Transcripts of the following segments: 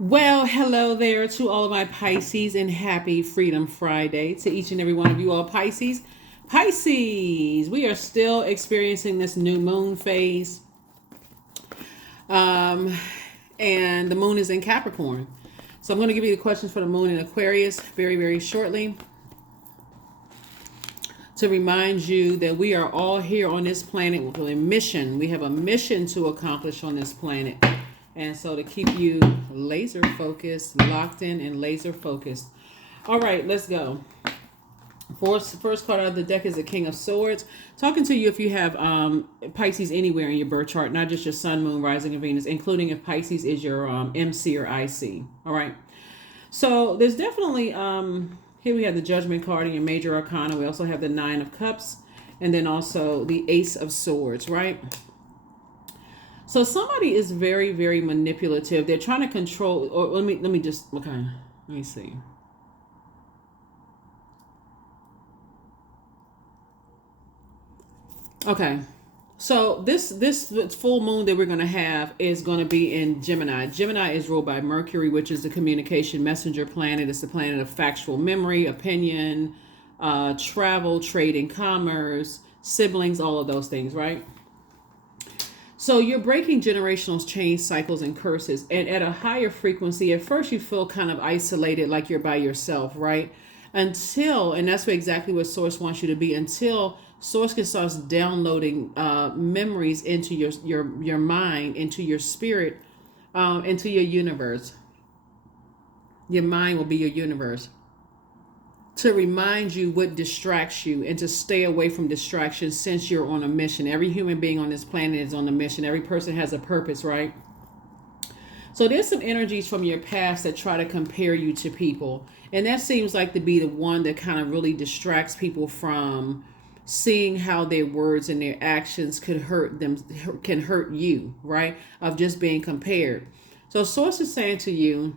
Well, hello there to all of my Pisces and happy Freedom Friday to each and every one of you all Pisces. Pisces, we are still experiencing this new moon phase. Um, and the moon is in Capricorn. So I'm going to give you the questions for the moon in Aquarius very, very shortly to remind you that we are all here on this planet with a mission. We have a mission to accomplish on this planet. And so to keep you laser focused, locked in and laser focused. All right, let's go. First card out of the deck is the King of Swords. Talking to you if you have Pisces anywhere in your birth chart, not just your Sun, Moon, Rising, and Venus, including if Pisces is your MC or IC. All right. So there's definitely, here we have the Judgment card in your Major Arcana. We also have the Nine of Cups and then also the Ace of Swords, right? So somebody is very, very manipulative. They're trying to control, or let me just, okay, let me see. Okay, so this full moon that we're going to have is going to be in Gemini. Gemini is ruled by Mercury, which is the communication messenger planet. It's the planet of factual memory, opinion, travel, trade and commerce, siblings, all of those things, right? So you're breaking generational chain cycles and curses, and at a higher frequency. At first you feel kind of isolated, like you're by yourself, right? And that's exactly what Source wants you to be, until Source can start downloading memories into your mind, into your spirit, into your universe. Your mind will be your universe, to remind you what distracts you and to stay away from distractions, since you're on a mission. Every human being on this planet is on a mission. Every person has a purpose, right? So there's some energies from your past that try to compare you to people. And that seems like to be the one that kind of really distracts people from seeing how their words and their actions could hurt them, can hurt you, right? Of just being compared. So Source is saying to you,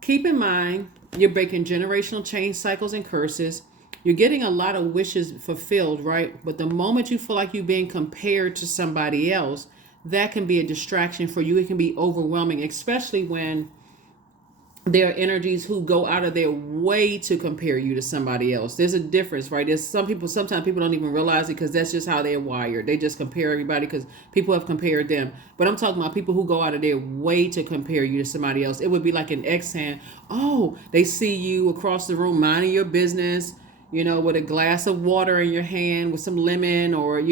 keep in mind, you're breaking generational chain cycles and curses. You're getting a lot of wishes fulfilled, right? But the moment you feel like you're being compared to somebody else, that can be a distraction for you. It can be overwhelming, especially when there are energies who go out of their way to compare you to somebody else. There's a difference, right? There's sometimes people don't even realize it, because that's just how they're wired. They just compare everybody because people have compared them. But I'm talking about people who go out of their way to compare you to somebody else. It would be like an ex saying, oh, they see you across the room minding your business, with a glass of water in your hand with some lemon, or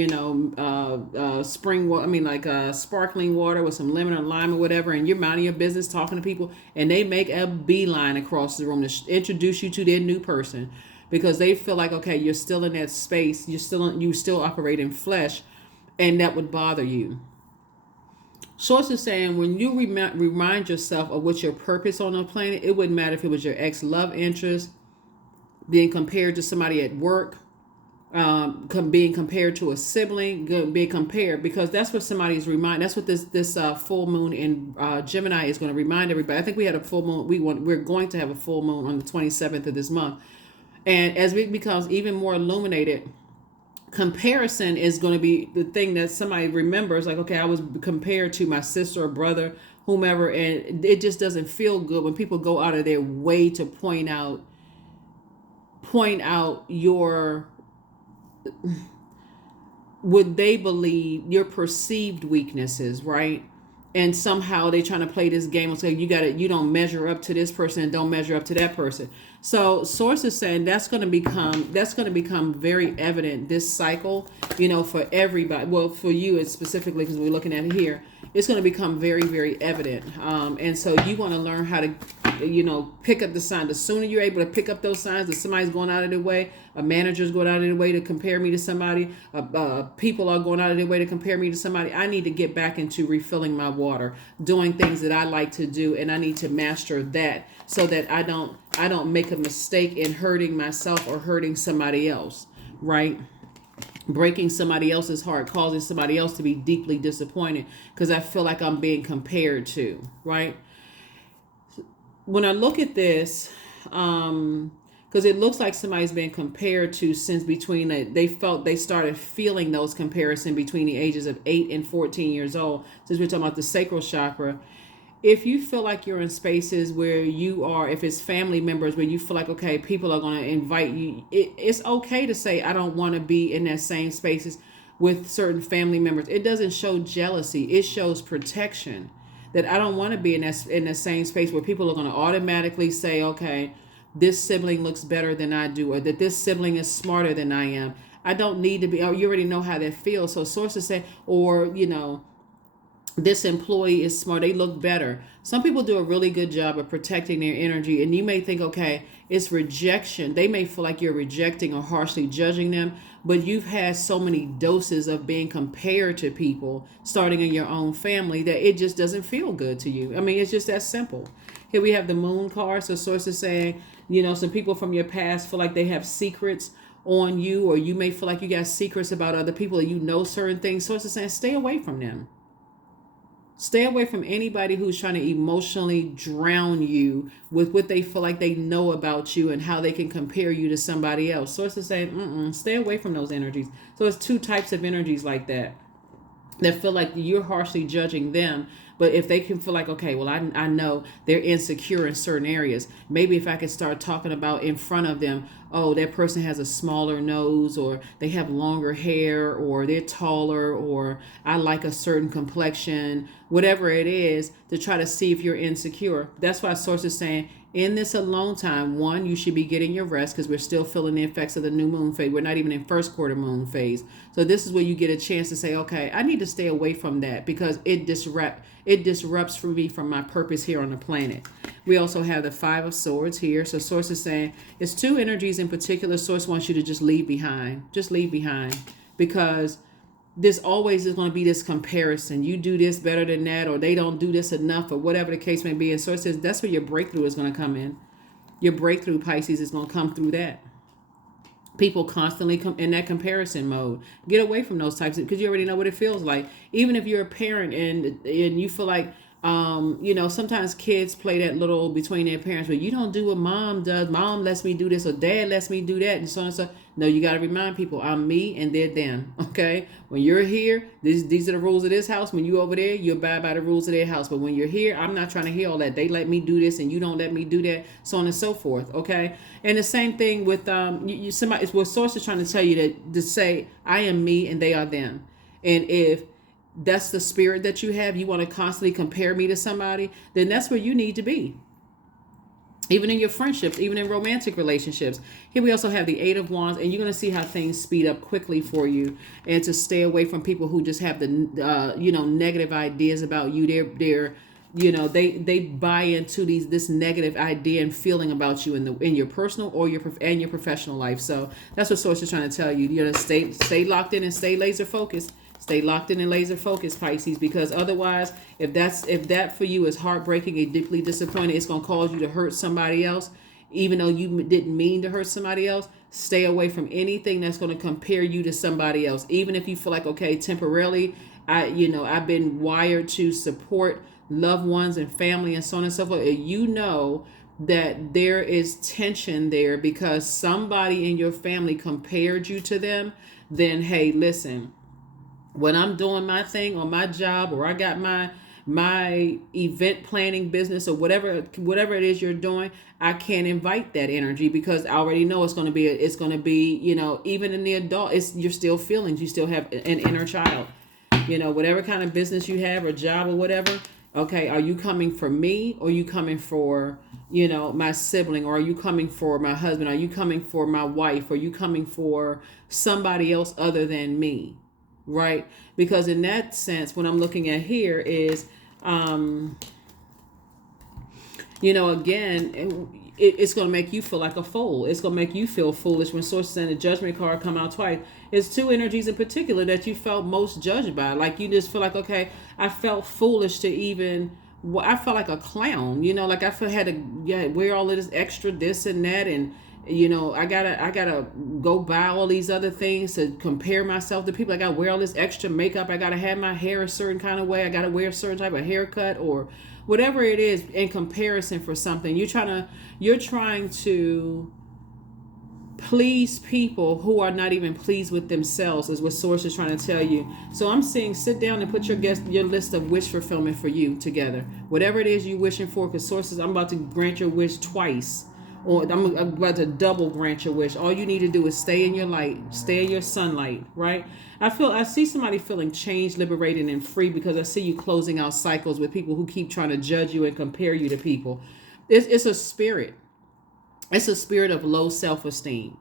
spring water. I mean, like sparkling water with some lemon or lime or whatever, and you're minding your business, talking to people, and they make a beeline across the room to introduce you to their new person, because they feel like, okay, you're still in that space, you still operate in flesh, and that would bother you. Source is saying, when you remind yourself of what your purpose on the planet, it wouldn't matter if it was your ex love interest, being compared to somebody at work, being compared to a sibling, being compared, because that's what somebody's remind. That's what this full moon in Gemini is going to remind everybody. I think we had a full moon. We're going to have a full moon on the 27th of this month, and as it becomes even more illuminated, comparison is going to be the thing that somebody remembers. Like, okay, I was compared to my sister or brother, whomever, and it just doesn't feel good when people go out of their way to point out your, what they believe your perceived weaknesses, right? And somehow they trying to play this game and say, you don't measure up to this person and don't measure up to that person. So Source is saying that's going to become very evident this cycle, for everybody. Well, for you it's specifically, because we're looking at it here, it's going to become very, very evident. And so you want to learn how to, pick up the sign. The sooner you're able to pick up those signs that somebody's going out of their way, a manager's going out of their way to compare me to somebody, people are going out of their way to compare me to somebody. I need to get back into refilling my water, doing things that I like to do, and I need to master that, so that I don't make a mistake in hurting myself or hurting somebody else, right? Breaking somebody else's heart, causing somebody else to be deeply disappointed because I feel like I'm being compared to, right? When I look at this, because it looks like somebody's been compared to since they started feeling those comparison between the ages of 8 and 14 years old, since we're talking about the sacral chakra. if you feel like you're in spaces where you are, if it's family members where you feel like, okay, people are going to invite you, it's okay to say, I don't want to be in that same spaces with certain family members. It doesn't show jealousy. It shows protection. That I don't want to be in that same space where people are going to automatically say, okay, this sibling looks better than I do, or that this sibling is smarter than I am. I don't need to be, oh, you already know how that feels. So sources say, or, this employee is smart, they look better. Some people do a really good job of protecting their energy, and you may think, okay, it's rejection. They may feel like you're rejecting or harshly judging them, but you've had so many doses of being compared to people starting in your own family that it just doesn't feel good to you. I mean, it's just that simple. Here we have the moon card. So sources saying, some people from your past feel like they have secrets on you, or you may feel like you got secrets about other people, or certain things. Sources saying, stay away from them. Stay away from anybody who's trying to emotionally drown you with what they feel like they know about you and how they can compare you to somebody else. Sources say, stay away from those energies. So it's two types of energies like that feel like you're harshly judging them. But if they can feel like, okay, well, I know they're insecure in certain areas. Maybe if I could start talking about in front of them, oh, that person has a smaller nose, or they have longer hair, or they're taller, or I like a certain complexion, whatever it is, to try to see if you're insecure. That's why sources saying, in this alone time, one, you should be getting your rest, because we're still feeling the effects of the new moon phase. We're not even in first quarter moon phase. So this is where you get a chance to say, okay, I need to stay away from that because it disrupts for me from my purpose here on the planet. We also have the Five of Swords here. So Source is saying it's two energies in particular. Source wants you to just leave behind. Just leave behind, because this always is going to be this comparison. You do this better than that, or they don't do this enough, or whatever the case may be. And so it says that's where your breakthrough is going to come in. Your breakthrough, Pisces, is going to come through that. People constantly come in that comparison mode. Get away from those types, because you already know what it feels like. Even if you're a parent and you feel like, sometimes kids play that little between their parents, but you don't do what mom does. Mom lets me do this, or dad lets me do that, and so on and so. No, you got to remind people, I'm me and they're them. Okay. When you're here, these are the rules of this house. When you over there, you abide by the rules of their house. But when you're here, I'm not trying to hear all that. They let me do this and you don't let me do that, so on and so forth. Okay. And the same thing with somebody. It's what source is trying to tell you, to say, I am me and they are them. And if that's the spirit that you have, you want to constantly compare me to somebody, then that's where you need to be. Even in your friendships, even in romantic relationships. Here we also have the Eight of Wands, and you're going to see how things speed up quickly for you, and to stay away from people who just have the negative ideas about you. They buy into this negative idea and feeling about you in your personal or your professional life. So that's what Source is trying to tell you. You're going to stay locked in and stay laser focused. Stay locked in and laser focused, Pisces, because otherwise, if that for you is heartbreaking and deeply disappointing, it's going to cause you to hurt somebody else, even though you didn't mean to hurt somebody else. Stay away from anything that's going to compare you to somebody else, even if you feel like, okay, temporarily, I've been wired to support loved ones and family and so on and so forth. You know that there is tension there because somebody in your family compared you to them. Then, hey, listen. When I'm doing my thing on my job, or I got my event planning business, or whatever it is you're doing, I can't invite that energy, because I already know it's going to be even in the adult, you're still feelings, you still have an inner child, whatever kind of business you have or job or whatever. Okay, are you coming for me, or are you coming for my sibling, or are you coming for my husband? Are you coming for my wife? Or are you coming for somebody else other than me? Right? Because in that sense, what I'm looking at here is, again, it's going to make you feel like a fool. It's going to make you feel foolish when Sources and the Judgment card come out twice. It's two energies in particular that you felt most judged by. Like you just feel like, okay, I felt foolish to even, I felt like a clown, like I had to wear all of this extra this and that, and I gotta go buy all these other things to compare myself to people. I gotta wear all this extra makeup. I gotta have my hair a certain kind of way. I gotta wear a certain type of haircut, or whatever it is in comparison for something. You're trying to please people who are not even pleased with themselves, is what source is trying to tell you. So I'm saying sit down and put your list of wish fulfillment for you together. Whatever it is you're wishing for, because sources, I'm about to grant your wish twice. Or I'm about to double grant your wish. All you need to do is stay in your light, stay in your sunlight, right? I see somebody feeling changed, liberated, and free, because I see you closing out cycles with people who keep trying to judge you and compare you to people. It's a spirit. It's a spirit of low self-esteem.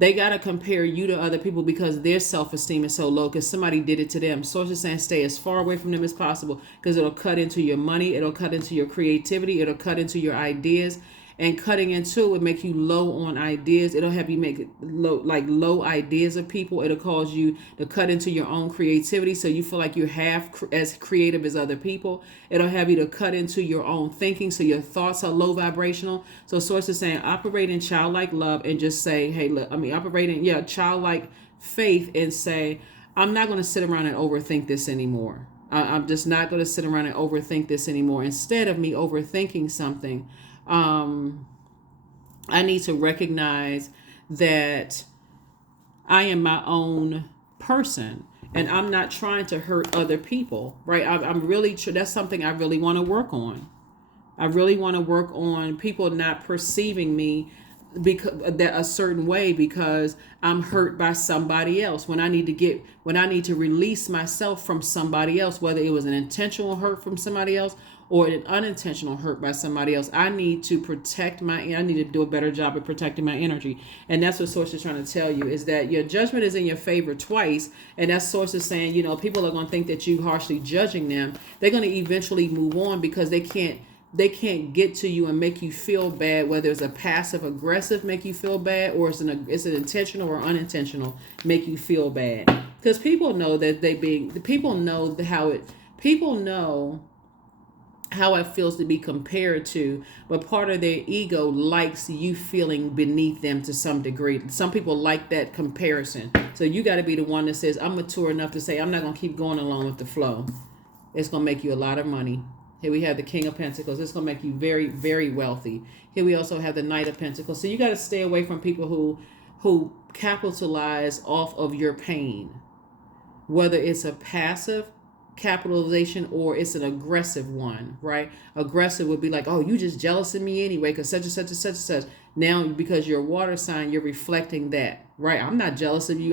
They got to compare you to other people because their self-esteem is so low because somebody did it to them. Sources saying stay as far away from them as possible because it'll cut into your money. It'll cut into your creativity. It'll cut into your ideas. And cutting into it would make you low on ideas. It'll have you make low ideas of people. It'll cause you to cut into your own creativity so you feel like you're half as creative as other people. It'll have you to cut into your own thinking so your thoughts are low vibrational. So sources saying operate in childlike love and just say, hey, look, operate in childlike faith and say, I'm not going to sit around and overthink this anymore. I'm just not going to sit around and overthink this anymore. Instead of me overthinking something, I need to recognize that I am my own person and I'm not trying to hurt other people, right? I'm really, that's something I really want to work on. I really want to work on people not perceiving me because that a certain way because I'm hurt by somebody else when I need to release myself from somebody else, whether it was an intentional hurt from somebody else or an unintentional hurt by somebody else. I need to I need to do a better job of protecting my energy. And that's what source is trying to tell you, is that your judgment is in your favor twice. And that source is saying, people are going to think that you harshly judging them. They're going to eventually move on because they can't get to you and make you feel bad, whether it's a passive aggressive make you feel bad or it's an intentional or unintentional make you feel bad. Because people know that people know how it feels to be compared to, but part of their ego likes you feeling beneath them to some degree. Some people like that comparison. So you got to be the one that says, I'm mature enough to say, I'm not going to keep going along with the flow. It's going to make you a lot of money. Here we have the King of Pentacles. It's going to make you very, very wealthy. Here we also have the Knight of Pentacles. So you got to stay away from people who capitalize off of your pain, whether it's a passive capitalization or it's an aggressive one, right? Aggressive would be like, oh, you just jealous of me anyway because such and such and such and such. Now, because you're a water sign, you're reflecting that, right? I'm not jealous of you.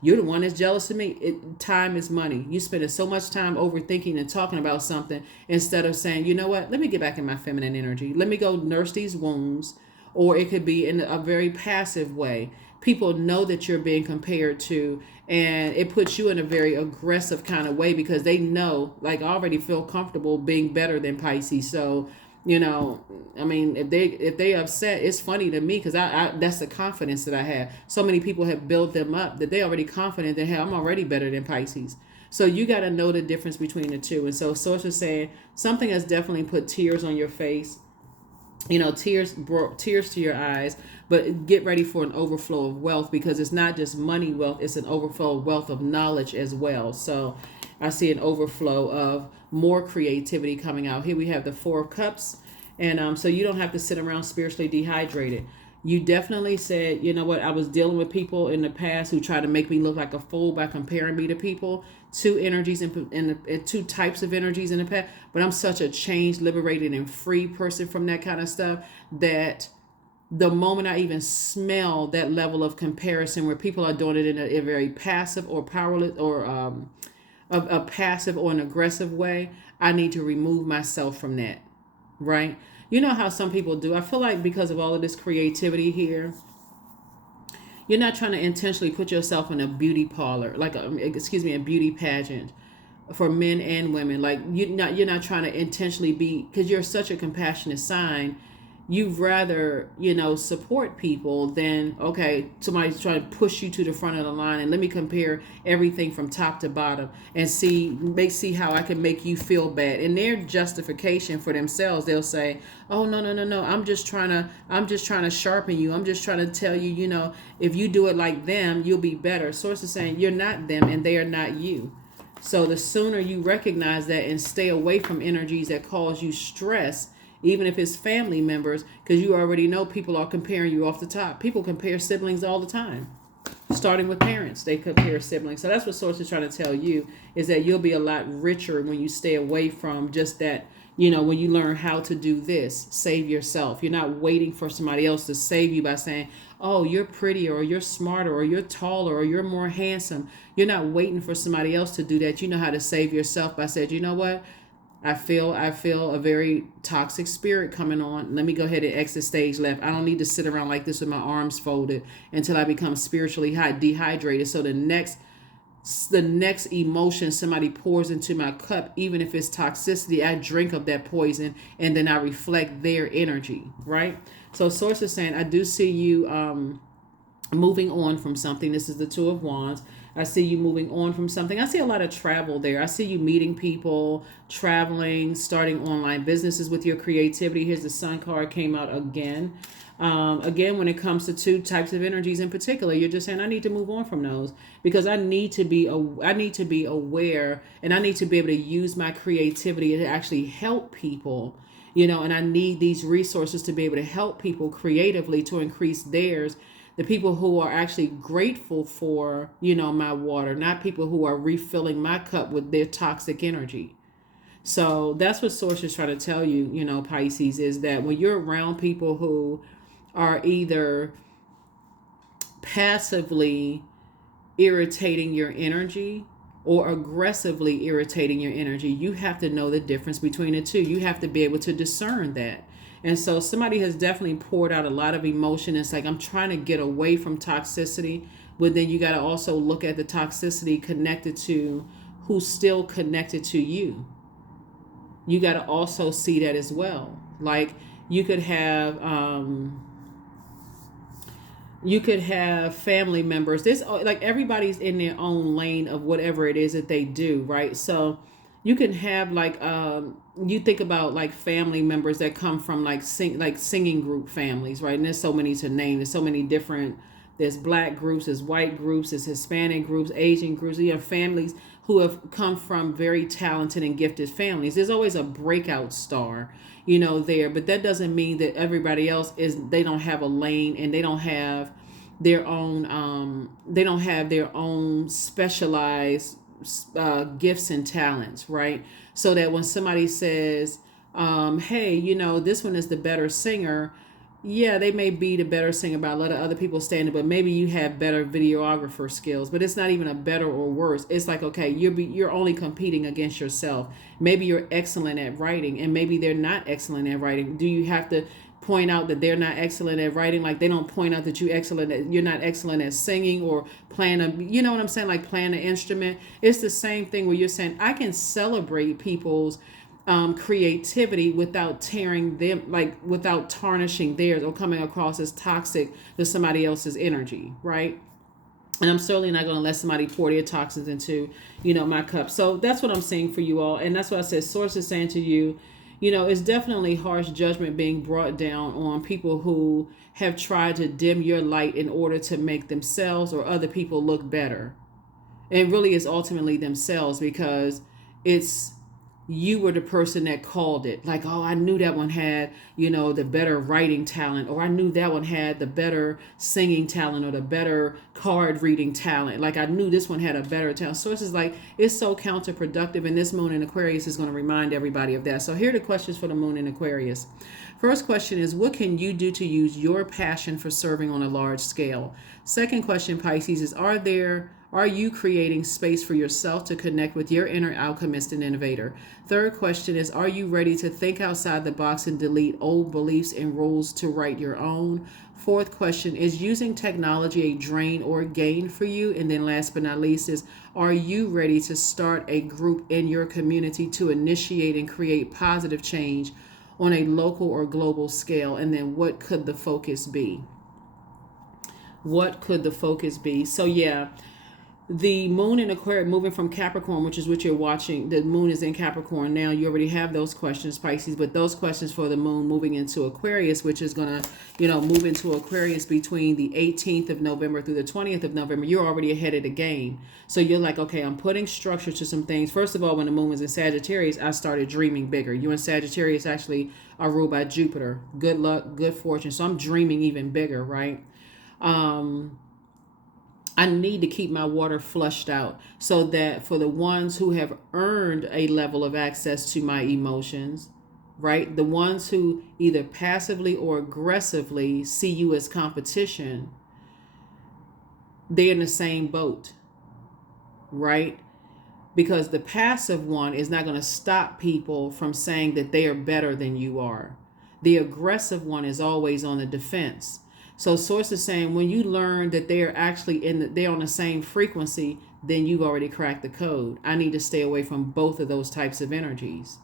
You're the one that's jealous of me. Time is money. You spend so much time overthinking and talking about something instead of saying, you know what? Let me get back in my feminine energy. Let me go nurse these wounds. Or it could be in a very passive way. People know that you're being compared to, and it puts you in a very aggressive kind of way because they know, like, I already feel comfortable being better than Pisces. So, if they upset, it's funny to me because I that's the confidence that I have. So many people have built them up that they're already confident that, hey, I'm already better than Pisces. So you got to know the difference between the two. And so source is saying something has definitely put tears on your face. Tears brought tears to your eyes, but get ready for an overflow of wealth because it's not just money wealth, it's an overflow of wealth of knowledge as well. So I see an overflow of more creativity coming out. Here we have the Four of Cups. And so you don't have to sit around spiritually dehydrated. You definitely said, you know what, I was dealing with people in the past who tried to make me look like a fool by comparing me to people. Two energies and two types of energies in the past. But I'm such a changed, liberated, and free person from that kind of stuff that the moment I even smell that level of comparison where people are doing it in a very passive or powerless or a passive or an aggressive way, I need to remove myself from that, right? You know how some people do. I feel like because of all of this creativity here, you're not trying to intentionally put yourself in a beauty parlor, a beauty pageant for men and women. Like you're not trying to intentionally be, because you're such a compassionate sign. You'd rather, support people than, okay, somebody's trying to push you to the front of the line and let me compare everything from top to bottom and see how I can make you feel bad. In their justification for themselves, they'll say, oh, no. I'm just trying to sharpen you. I'm just trying to tell you, if you do it like them, you'll be better. Source is saying you're not them and they are not you. So the sooner you recognize that and stay away from energies that cause you stress even if it's family members, because you already know people are comparing you off the top. People compare siblings all the time. Starting with parents, they compare siblings. So that's what Source is trying to tell you, is that you'll be a lot richer when you stay away from just that. When you learn how to do this, save yourself. You're not waiting for somebody else to save you by saying, oh, you're prettier, or you're smarter, or you're taller, or you're more handsome. You're not waiting for somebody else to do that. You know how to save yourself by saying, you know what? I feel a very toxic spirit coming on. Let me go ahead and exit stage left. I don't need to sit around like this with my arms folded until I become spiritually dehydrated. So the next emotion somebody pours into my cup, even if it's toxicity, I drink of that poison and then I reflect their energy, right? So Source is saying, I do see you moving on from something. This is the Two of Wands. I see you moving on from something. I see a lot of travel there. I see you meeting people, traveling, starting online businesses with your creativity. Here's the Sun card came out again. Again, when it comes to two types of energies in particular, you're just saying, I need to move on from those because I need to be aware, and I need to be able to use my creativity to actually help people, and I need these resources to be able to help people creatively to increase theirs. The people who are actually grateful for, my water, not people who are refilling my cup with their toxic energy. So that's what Source is trying to tell you, Pisces, is that when you're around people who are either passively irritating your energy or aggressively irritating your energy, you have to know the difference between the two. You have to be able to discern that. And so somebody has definitely poured out a lot of emotion. It's like, I'm trying to get away from toxicity, but then you got to also look at the toxicity connected to who's still connected to you. You got to also see that as well. Like you could have family members. This, like, everybody's in their own lane of whatever it is that they do, right? So you can have you think about like family members that come from like singing group families, right? And there's so many to name. There's so many different. There's black groups, there's white groups, there's Hispanic groups, Asian groups. You have families who have come from very talented and gifted families. There's always a breakout star, there, but that doesn't mean that everybody else they don't have a lane and they don't have their own specialized gifts and talents, right? So that when somebody says, hey, this one is the better singer, yeah, they may be the better singer by a lot of other people standing, but maybe you have better videographer skills. But it's not even a better or worse. It's like, okay, you're only competing against yourself. Maybe you're excellent at writing, and maybe they're not excellent at writing. Do you have to point out that they're not excellent at writing? Like they don't point out that you're not excellent at singing or playing what I'm saying, like playing an instrument. It's the same thing where you're saying, I can celebrate people's creativity without tearing them, like without tarnishing theirs or coming across as toxic to somebody else's energy, right? And I'm certainly not going to let somebody pour their toxins into, my cup. So that's what I'm saying for you all. And that's what I said, Source is saying to you, it's definitely harsh judgment being brought down on people who have tried to dim your light in order to make themselves or other people look better. And really is ultimately themselves, because you were the person that called it. Like, oh, I knew that one had, the better writing talent, or I knew that one had the better singing talent or the better card reading talent. Like, I knew this one had a better talent. So it's just like, it's so counterproductive. And this moon in Aquarius is going to remind everybody of that. So here are the questions for the moon in Aquarius. First question is, what can you do to use your passion for serving on a large scale? Second question, Pisces, is are you creating space for yourself to connect with your inner alchemist and innovator? Third question is, are you ready to think outside the box and delete old beliefs and rules to write your own? Fourth question is, using technology a drain or gain for you? And then last but not least is, are you ready to start a group in your community to initiate and create positive change on a local or global scale? And then what could the focus be? What could the focus be? So yeah, The moon in Aquarius moving from Capricorn, which is what you're watching. The moon is in Capricorn now. You already have those questions, Pisces, but those questions for the moon moving into Aquarius, which is going to, move into Aquarius between the 18th of November through the 20th of November. You're already ahead of the game. So you're like, okay, I'm putting structure to some things. First of all, when the moon was in Sagittarius, I started dreaming bigger. You and Sagittarius actually are ruled by Jupiter. Good luck, good fortune. So I'm dreaming even bigger, right? I need to keep my water flushed out so that for the ones who have earned a level of access to my emotions, right? The ones who either passively or aggressively see you as competition, they're in the same boat, right? Because the passive one is not going to stop people from saying that they are better than you are. The aggressive one is always on the defense. So Source is saying when you learn that they are actually they're on the same frequency, then you've already cracked the code. I need to stay away from both of those types of energies,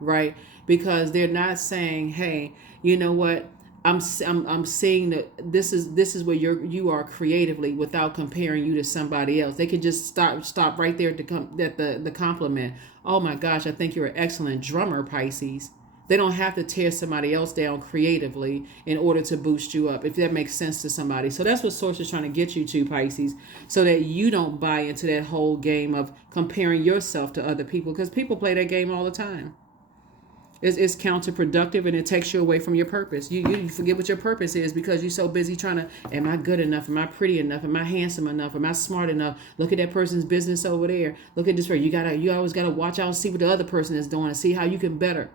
right? Because they're not saying, hey, you know what? I'm seeing that this is where you are creatively without comparing you to somebody else. They could just stop right there to come at the compliment. Oh my gosh, I think you're an excellent drummer, Pisces. They don't have to tear somebody else down creatively in order to boost you up, if that makes sense to somebody. So that's what Source is trying to get you to, Pisces, so that you don't buy into that whole game of comparing yourself to other people, because people play that game all the time. It's counterproductive, and it takes you away from your purpose. You forget what your purpose is because you're so busy trying to, am I good enough? Am I pretty enough? Am I handsome enough? Am I smart enough? Look at that person's business over there. Look at this. You always gotta watch out and see what the other person is doing and see how you can better.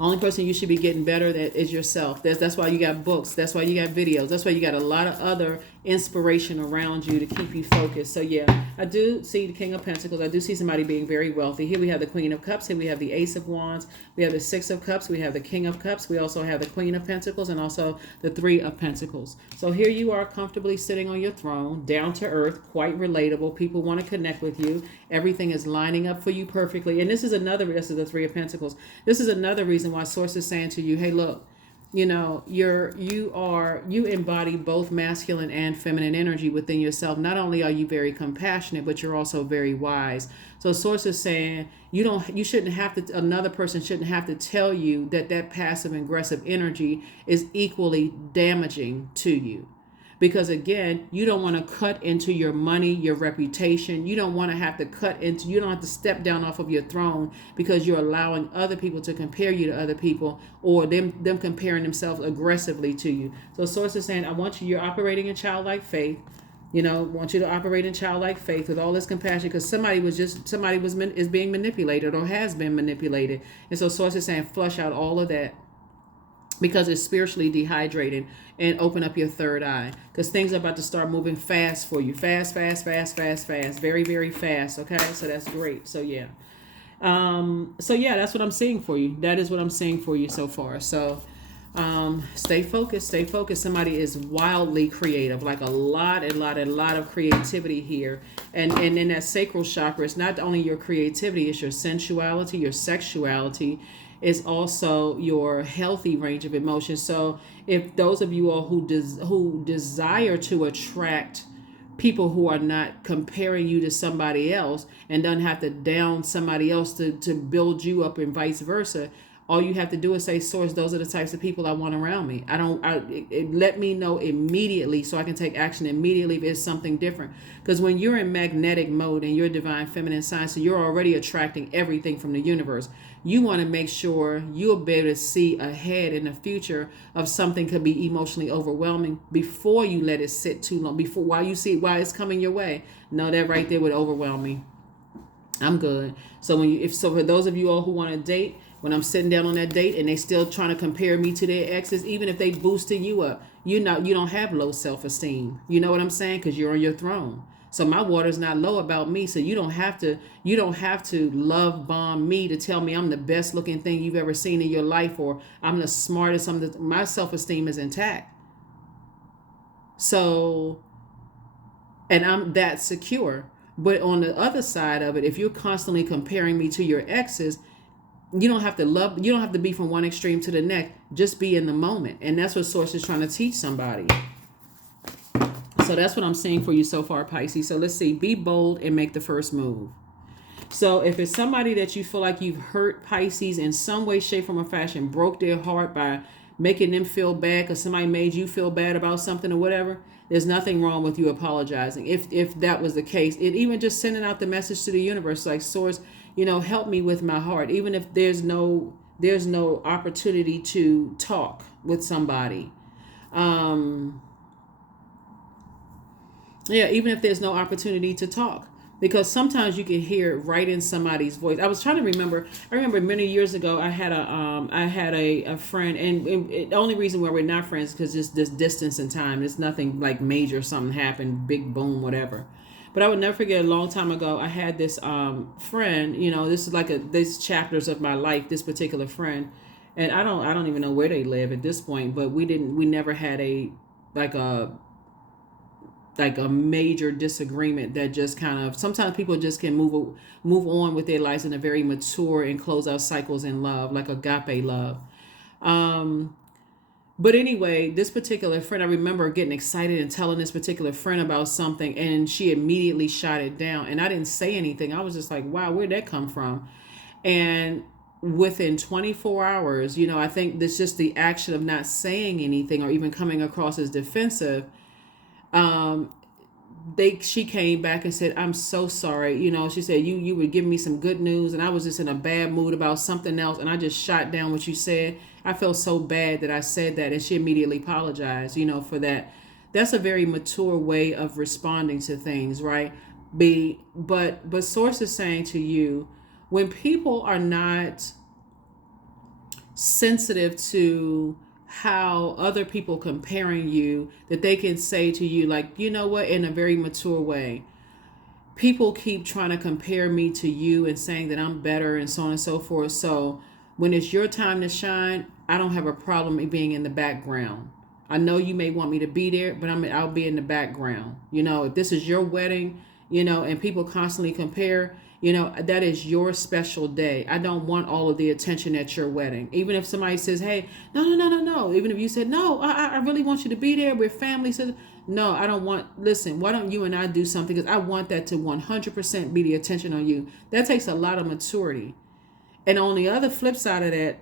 Only person you should be getting better at is yourself. That's why you got books. That's why you got videos. That's why you got a lot of other inspiration around you to keep you focused. So yeah, I do see the King of Pentacles. I do see somebody being very wealthy. Here we have the Queen of Cups. Here we have the Ace of Wands. We have the Six of Cups. We have the King of Cups. We also have the Queen of Pentacles and also the Three of Pentacles. So here you are comfortably sitting on your throne, down to earth, quite relatable. People want to connect with you. Everything is lining up for you perfectly. And this is the Three of Pentacles. This is another reason why Source is saying to you, hey, look, you embody both masculine and feminine energy within yourself. Not only are you very compassionate, but you're also very wise. So Source is saying another person shouldn't have to tell you that passive aggressive energy is equally damaging to you. Because again, you don't want to cut into your money, your reputation. You don't want to have to you don't have to step down off of your throne because you're allowing other people to compare you to other people, or them comparing themselves aggressively to you. So Source is saying, you're operating in childlike faith. Want you to operate in childlike faith with all this compassion, because somebody is being manipulated or has been manipulated. And so Source is saying, flush out all of that, because it's spiritually dehydrated, and open up your third eye, because things are about to start moving fast for you. Fast, very, very fast. Okay, so that's great. So yeah, that's what I'm seeing for you. That is what I'm seeing for you so far. So stay focused. Somebody is wildly creative, like a lot of creativity here. And in that sacral chakra, it's not only your creativity, it's your sensuality, your sexuality, is also your healthy range of emotions. So if those of you all who desire to attract people who are not comparing you to somebody else and don't have to down somebody else to build you up, and vice versa, all you have to do is say, Source, those are the types of people I want around me. Let me know immediately so I can take action immediately if it's something different. Because when you're in magnetic mode and you're divine feminine sign, so you're already attracting everything from the universe. You want to make sure you'll be able to see ahead in the future of something could be emotionally overwhelming before you let it sit too long. While it's coming your way. No, that right there would overwhelm me. I'm good. So for those of you all who want to date, when I'm sitting down on that date and they still trying to compare me to their exes, even if they boosted you up, you don't have low self-esteem. You know what I'm saying? Because you're on your throne. So my water's not low about me. So you don't have to love bomb me to tell me I'm the best looking thing you've ever seen in your life, or I'm the smartest. My self-esteem is intact. So, and I'm that secure. But on the other side of it, if you're constantly comparing me to your exes, you don't have to be from one extreme to the next. Just be in the moment. And that's what Source is trying to teach somebody. So that's what I'm seeing for you so far, Pisces. So let's see. Be bold and make the first move. So if it's somebody that you feel like you've hurt, Pisces, in some way, shape, form, or fashion, broke their heart by making them feel bad because somebody made you feel bad about something or whatever, there's nothing wrong with you apologizing. If that was the case, it even just sending out the message to the universe, like, source, help me with my heart. Even if there's no opportunity to talk with somebody. Even if there's no opportunity to talk. Because sometimes you can hear it right in somebody's voice. I was trying to remember. I remember many years ago, I had a friend, and the only reason why we're not friends is because just this distance in time. It's nothing like major. Something happened, big boom, whatever. But I would never forget. A long time ago, I had this friend. This is like these chapters of my life. This particular friend, and I don't even know where they live at this point. But we never had a major disagreement that just kind of, sometimes people just can move on with their lives in a very mature and close out cycles in love, like agape love. But anyway, this particular friend, I remember getting excited and telling this particular friend about something, and she immediately shot it down. And I didn't say anything. I was just like, wow, where'd that come from? And within 24 hours, I think this just the action of not saying anything or even coming across as defensive. She came back and said, I'm so sorry. She said, you would give me some good news, and I was just in a bad mood about something else, and I just shot down what you said. I felt so bad that I said that. And she immediately apologized, for that. That's a very mature way of responding to things, right? But source is saying to you, when people are not sensitive to how other people comparing you, that they can say to you, like, you know what, in a very mature way, people keep trying to compare me to you and saying that I'm better and so on and so forth. So when it's your time to shine, I don't have a problem being in the background. I know you may want me to be there, but I'll be in the background. If this is your wedding, and people constantly compare, that is your special day. I don't want all of the attention at your wedding. Even if somebody says, hey, no. Even if you said, no, I really want you to be there. We're family. So, no, I don't want, listen, why don't you and I do something? Because I want that to 100% be the attention on you. That takes a lot of maturity. And on the other flip side of that,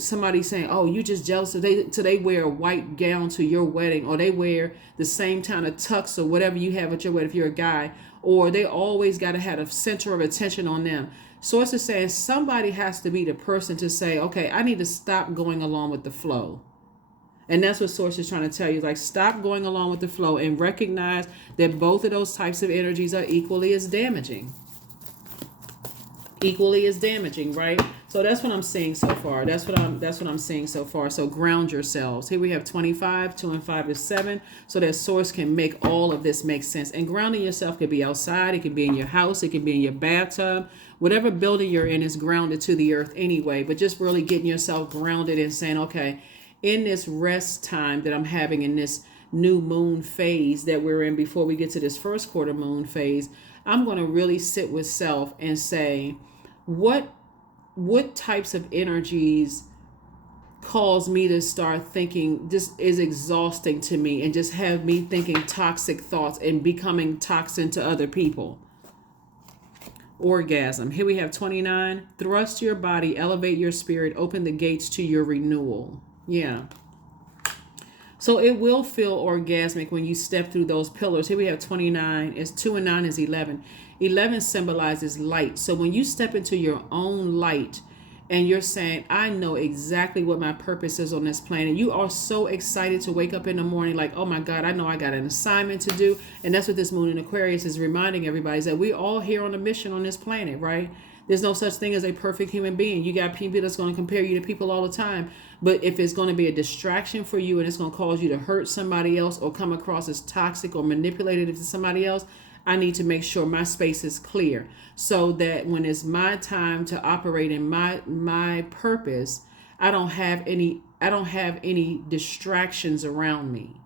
somebody saying, oh, you just jealous. So they wear a white gown to your wedding, or they wear the same kind of tux or whatever you have at your wedding if you're a guy, or they always got to have a center of attention on them. Source is saying somebody has to be the person to say, okay, I need to stop going along with the flow. And that's what Source is trying to tell you. Like, stop going along with the flow and recognize that both of those types of energies are equally as damaging. Right? So that's what I'm seeing so far. That's what I'm seeing so far. So ground yourselves. Here we have 25, 2 and 5 is 7. So that source can make all of this make sense. And grounding yourself could be outside. It could be in your house. It could be in your bathtub. Whatever building you're in is grounded to the earth anyway. But just really getting yourself grounded and saying, okay, in this rest time that I'm having in this new moon phase that we're in before we get to this first quarter moon phase, I'm going to really sit with self and say, what types of energies cause me to start thinking this is exhausting to me and just have me thinking toxic thoughts and becoming toxin to other people. Orgasm. Here we have 29. Thrust your body, elevate your spirit, open the gates to your renewal. Yeah. So it will feel orgasmic when you step through those pillars. Here we have 29. It's 2 and 9 is 11. 11 symbolizes light. So when you step into your own light and you're saying, I know exactly what my purpose is on this planet. You are so excited to wake up in the morning like, oh my God, I know I got an assignment to do. And that's what this moon in Aquarius is reminding everybody, is that we're all here on a mission on this planet, right? There's no such thing as a perfect human being. You got people that's going to compare you to people all the time. But if it's going to be a distraction for you and it's going to cause you to hurt somebody else or come across as toxic or manipulative to somebody else, I need to make sure my space is clear so that when it's my time to operate in my purpose, I don't have any distractions around me.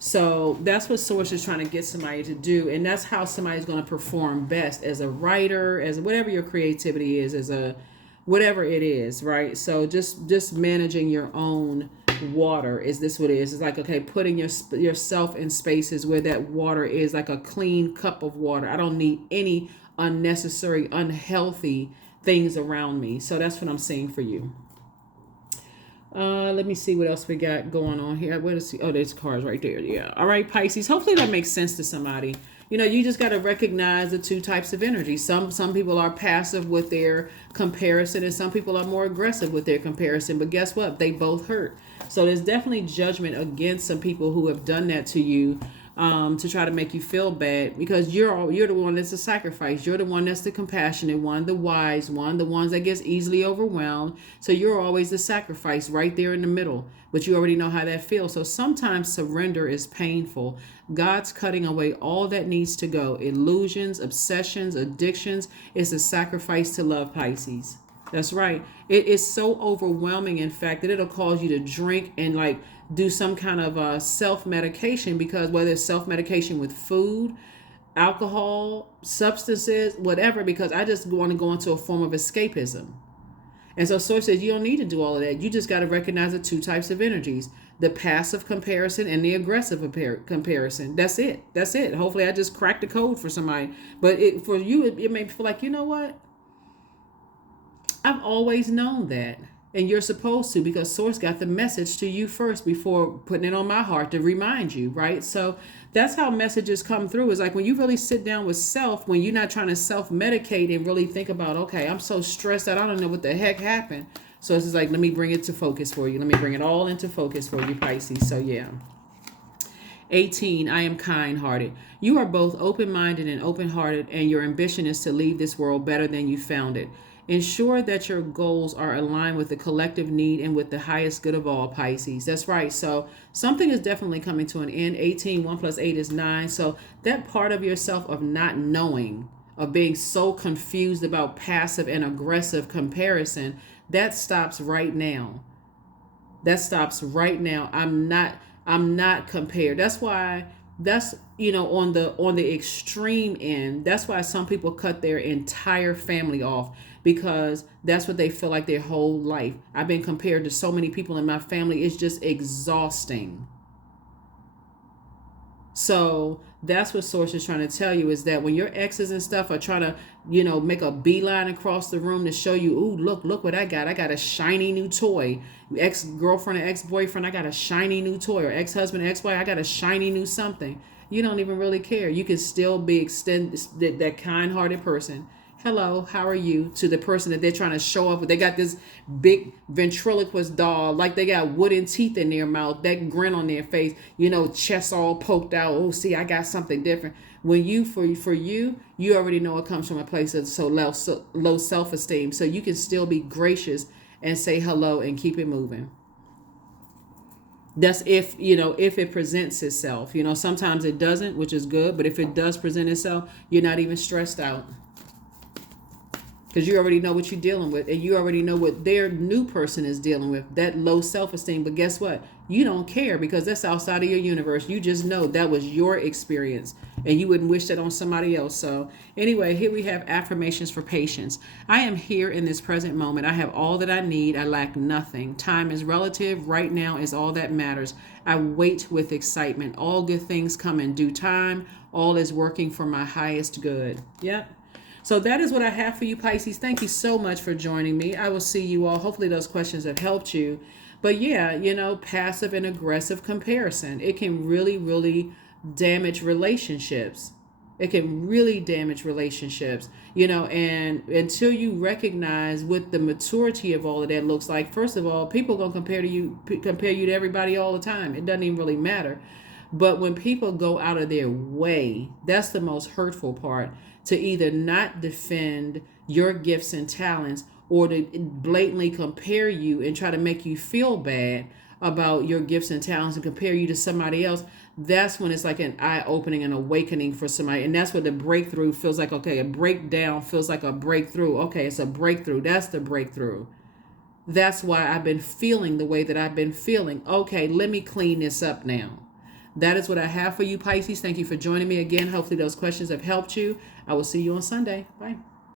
So that's what Source is trying to get somebody to do. And that's how somebody's going to perform best as a writer, as whatever your creativity is, as a whatever it is, right? So just managing your own water. Is this what it is? It's like, okay, putting yourself in spaces where that water is like a clean cup of water. I don't need any unnecessary, unhealthy things around me. So that's what I'm saying for you. Let me see what else we got going on here. Where to see? Oh, there's cards right there. Yeah. All right, Pisces. Hopefully that makes sense to somebody. You just got to recognize the two types of energy. Some people are passive with their comparison, and some people are more aggressive with their comparison. But guess what? They both hurt. So there's definitely judgment against some people who have done that to you, to try to make you feel bad, because you're the one that's a sacrifice. You're the one that's the compassionate one, the wise one, the ones that gets easily overwhelmed. So you're always the sacrifice right there in the middle, but you already know how that feels. So sometimes surrender is painful. God's cutting away all that needs to go. Illusions, obsessions, addictions. It's a sacrifice to love, Pisces. That's right. It is so overwhelming, in fact, that it'll cause you to drink and like do some kind of self-medication, because whether it's self-medication with food, alcohol, substances, whatever, because I just want to go into a form of escapism. And so Source says you don't need to do all of that. You just got to recognize the two types of energies, the passive comparison and the aggressive comparison. That's it. That's it. Hopefully I just cracked the code for somebody. But for you, it may feel like, you know what? I've always known that. And you're supposed to, because Source got the message to you first before putting it on my heart to remind you, right? So that's how messages come through. Is like when you really sit down with self, when you're not trying to self-medicate and really think about, okay, I'm so stressed out, I don't know what the heck happened. So it's just like, let me bring it to focus for you. Let me bring it all into focus for you, Pisces. So yeah. 18, I am kind-hearted. You are both open-minded and open-hearted, and your ambition is to leave this world better than you found it. Ensure that your goals are aligned with the collective need and with the highest good of all, Pisces. That's right. So something is definitely coming to an end. 18, 1 plus 8 is 9. So that part of yourself of not knowing, of being so confused about passive and aggressive comparison, that stops right now. That stops right now. I'm not compared. That's why on the extreme end, that's why some people cut their entire family off, because that's what they feel like their whole life. I've been compared to so many people in my family. It's just exhausting. So that's what Source is trying to tell you, is that when your exes and stuff are trying to, make a beeline across the room to show you, ooh, look what I got. I got a shiny new toy. Ex-girlfriend or ex-boyfriend, I got a shiny new toy. Or ex-husband, ex-wife, I got a shiny new something. You don't even really care. You can still be that kind-hearted person. Hello, how are you? To the person that they're trying to show up with. They got this big ventriloquist doll, like they got wooden teeth in their mouth, that grin on their face, chest all poked out. Oh, see, I got something different. When for you already know it comes from a place of so low self-esteem. So you can still be gracious and say hello and keep it moving. That's if it presents itself. Sometimes it doesn't, which is good. But if it does present itself, you're not even stressed out. Because you already know what you're dealing with, and you already know what their new person is dealing with, that low self-esteem. But guess what? You don't care, because that's outside of your universe. You just know that was your experience, and you wouldn't wish that on somebody else. So anyway, here we have affirmations for patience. I am here in this present moment. I have all that I need. I lack nothing. Time is relative. Right now is all that matters. I wait with excitement. All good things come in due time. All is working for my highest good. Yep. So that is what I have for you, Pisces. Thank you so much for joining me. I will see you all. Hopefully those questions have helped you. But yeah, passive and aggressive comparison. It can really, really damage relationships. It can really damage relationships, and until you recognize what the maturity of all of that looks like. First of all, people are going to compare you to everybody all the time. It doesn't even really matter. But when people go out of their way, that's the most hurtful part, to either not defend your gifts and talents, or to blatantly compare you and try to make you feel bad about your gifts and talents and compare you to somebody else. That's when it's like an eye-opening and awakening for somebody. And that's what the breakthrough feels like. Okay, a breakdown feels like a breakthrough. Okay, it's a breakthrough. That's the breakthrough. That's why I've been feeling the way that I've been feeling. Okay, let me clean this up now. That is what I have for you, Pisces. Thank you for joining me again. Hopefully those questions have helped you. I will see you on Sunday. Bye.